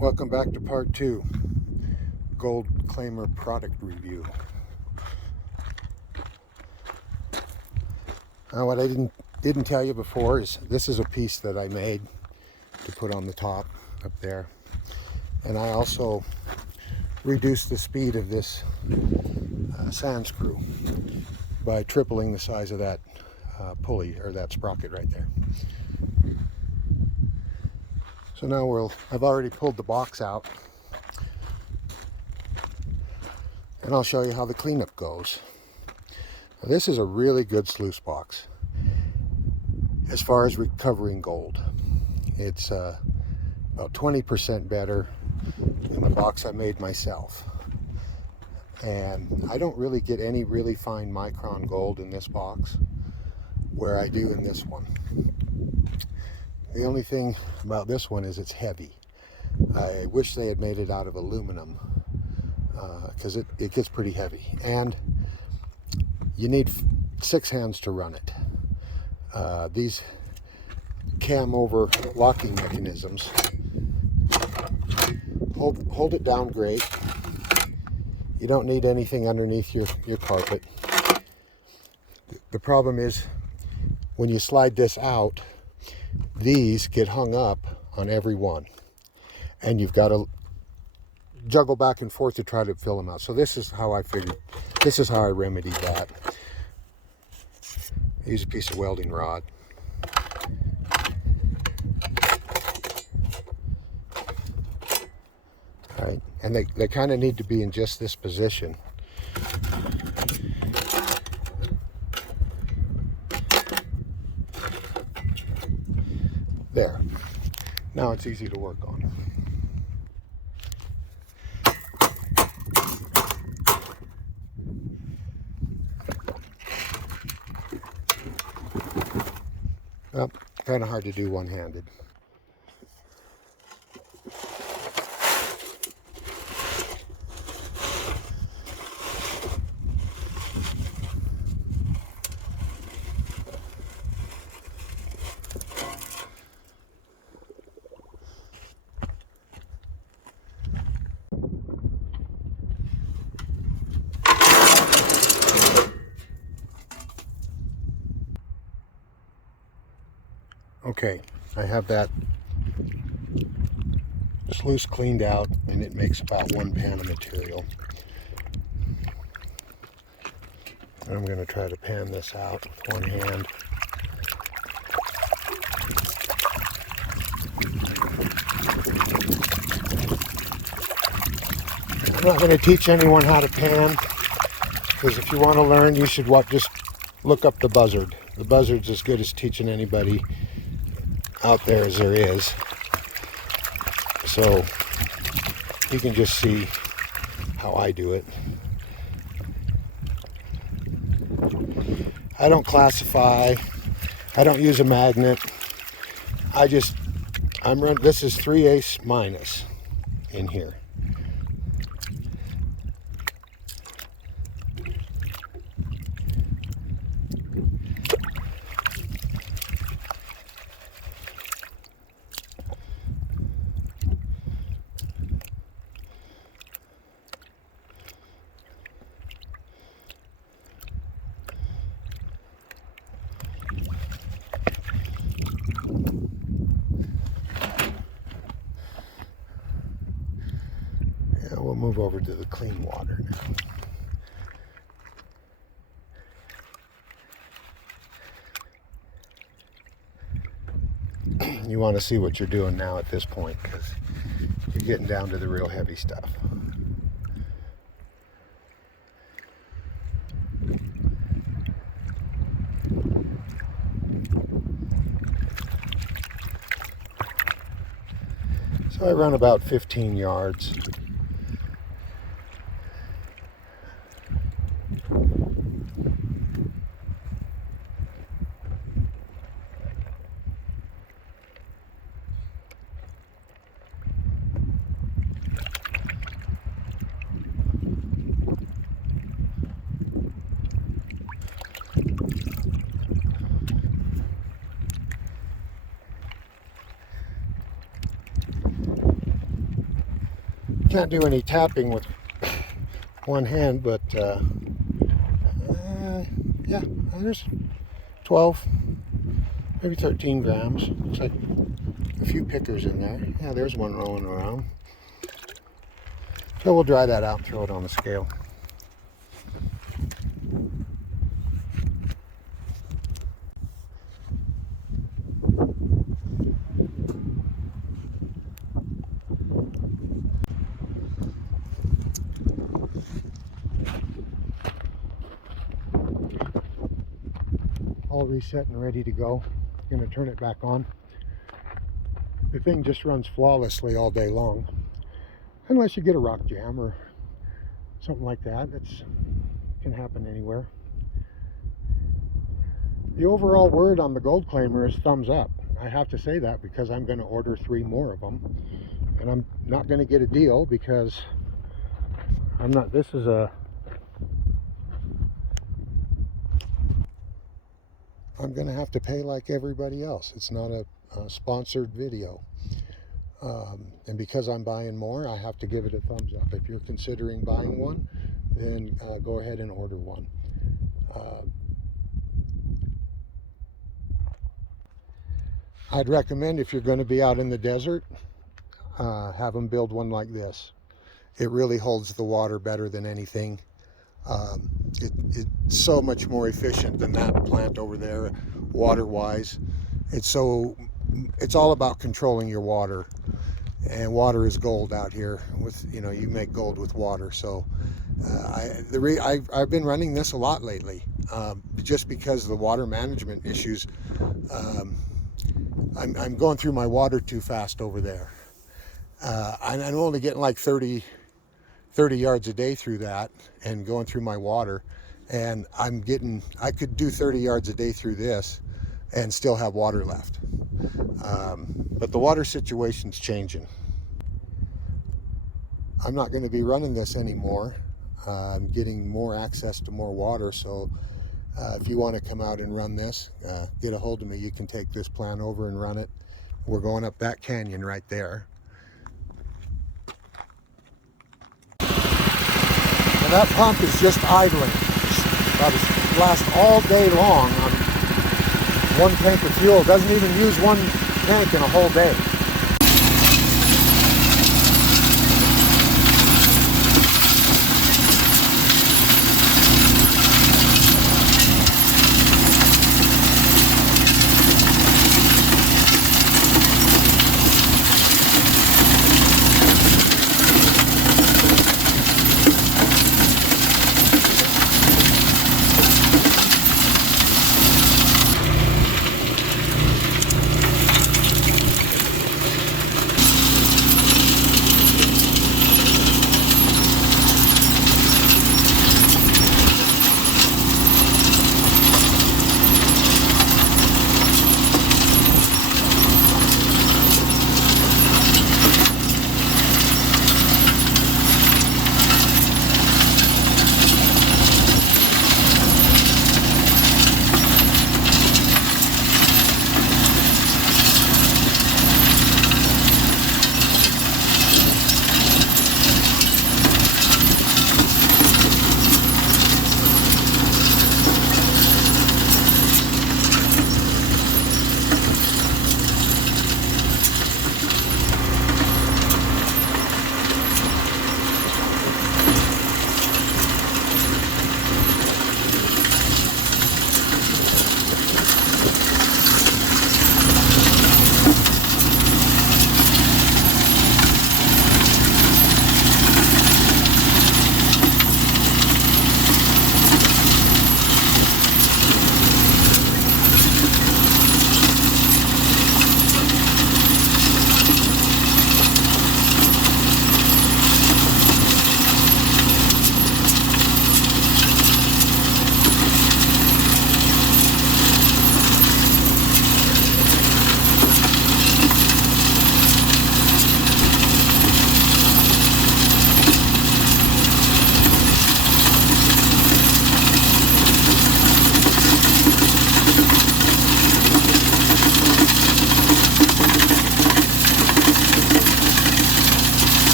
Welcome back to part 2, Gold Claimer product review. Now what I didn't tell you before is this is a piece that I made to put on the top up there. And I also reduced the speed of this sand screw by tripling the size of that pulley, or that sprocket right there. So now I've already pulled the box out, and I'll show you how the cleanup goes. Now, this is a really good sluice box as far as recovering gold. It's about 20% better than the box I made myself. And I don't really get any really fine micron gold in this box where I do in this one. The only thing about this one is it's heavy. I wish they had made it out of aluminum because it gets pretty heavy. And you need 6 hands to run it. These cam over locking mechanisms hold it down great. You don't need anything underneath your carpet. The problem is when you slide this out, these get hung up on every one, and you've got to juggle back and forth to try to fill them out. So this is how I remedied that. I use a piece of welding rod. All right, and they kind of need to be in just this position. There. Now it's easy to work on. Well, kind of hard to do one-handed. Okay, I have that sluice cleaned out, and it makes about 1 pan of material. And I'm going to try to pan this out with one hand. I'm not going to teach anyone how to pan, because if you want to learn, you should just look up the buzzard. The buzzard's as good as teaching anybody out there as there is. So you can just see how I do it. I don't classify. I don't use a magnet. This is 3/8 minus in here. We'll move over to the clean water now. You want to see what you're doing now at this point, because you're getting down to the real heavy stuff. So I run about 15 yards. Can't do any tapping with one hand, but yeah, there's 12, maybe 13 grams. Looks like a few pickers in there. Yeah, there's one rolling around. So we'll dry that out and throw it on the scale. All reset and ready to go. Going to turn it back on. The thing just runs flawlessly all day long, unless you get a rock jam or something like that. That's can happen anywhere. The overall word on the gold claimer is thumbs up. I have to say that because I'm going to order 3 more of them, and I'm not going to get a deal because I'm not. This is a. I'm going to have to pay like everybody else. It's not a sponsored video. And because I'm buying more, I have to give it a thumbs up. If you're considering buying one, then go ahead and order one. I'd recommend, if you're going to be out in the desert, have them build one like this. It really holds the water better than anything. It's so much more efficient than that plant over there, water-wise. It's all about controlling your water, and water is gold out here. With you make gold with water. So I've been running this a lot lately, just because of the water management issues. I'm going through my water too fast over there. I'm only getting like 30 yards a day through that and going through my water, and I could do 30 yards a day through this and still have water left. But the water situation's changing. I'm not going to be running this anymore. I'm getting more access to more water, so if you want to come out and run this, get a hold of me. You can take this plant over and run it. We're going up that canyon right there. And that pump is just idling. It'll last all day long on 1 tank of fuel. It doesn't even use 1 tank in a whole day.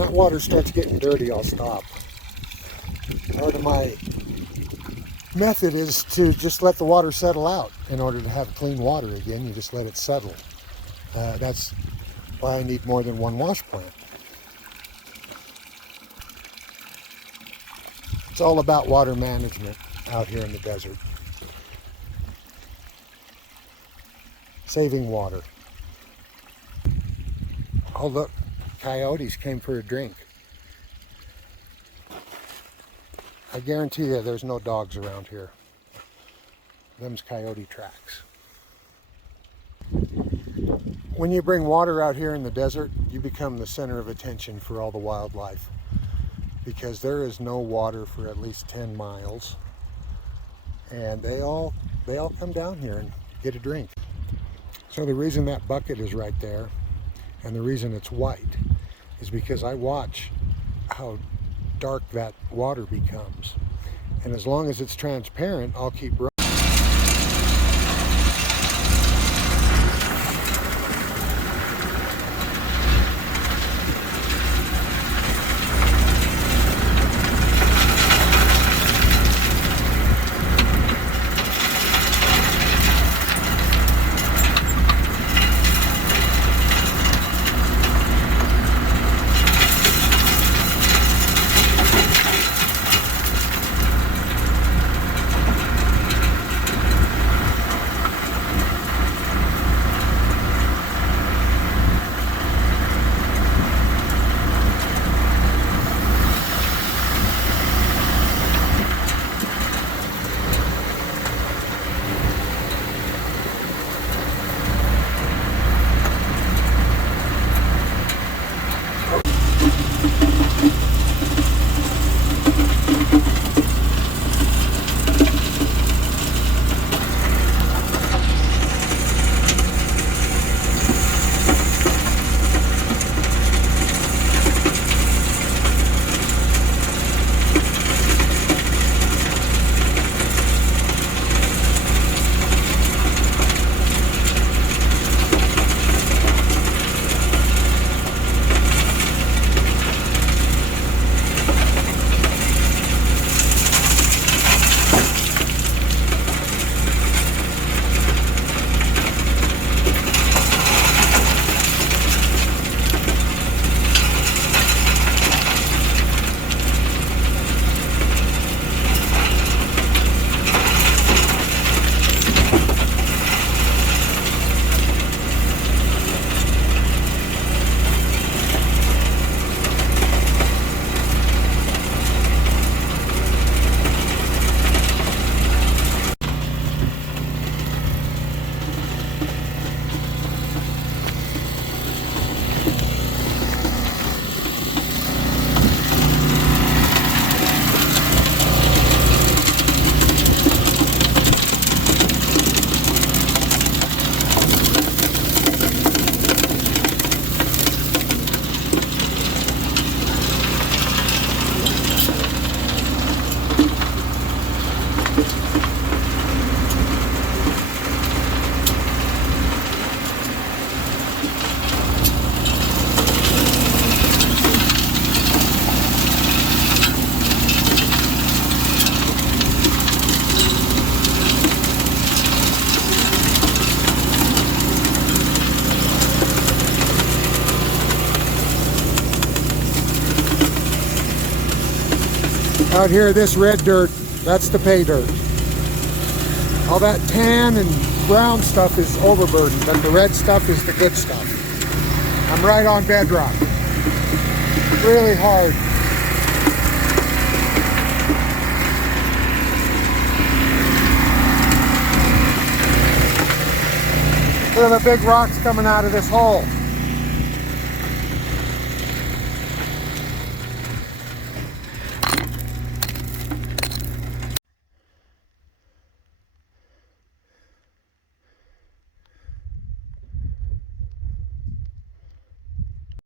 that water starts getting dirty, I'll stop. Part of my method is to just let the water settle out. In order to have clean water again, you just let it settle. That's why I need more than one wash plant. It's all about water management out here in the desert. Saving water. Oh look, coyotes came for a drink. I guarantee you there's no dogs around here. Them's coyote tracks. When you bring water out here in the desert, you become the center of attention for all the wildlife, because there is no water for at least 10 miles, and they all come down here and get a drink. So the reason that bucket is right there, and the reason it's white, is because I watch how dark that water becomes. And as long as it's transparent, I'll keep running. Out here, this red dirt, that's the pay dirt. All that tan and brown stuff is overburden, but the red stuff is the good stuff. I'm right on bedrock. Really hard. Look at the big rocks coming out of this hole.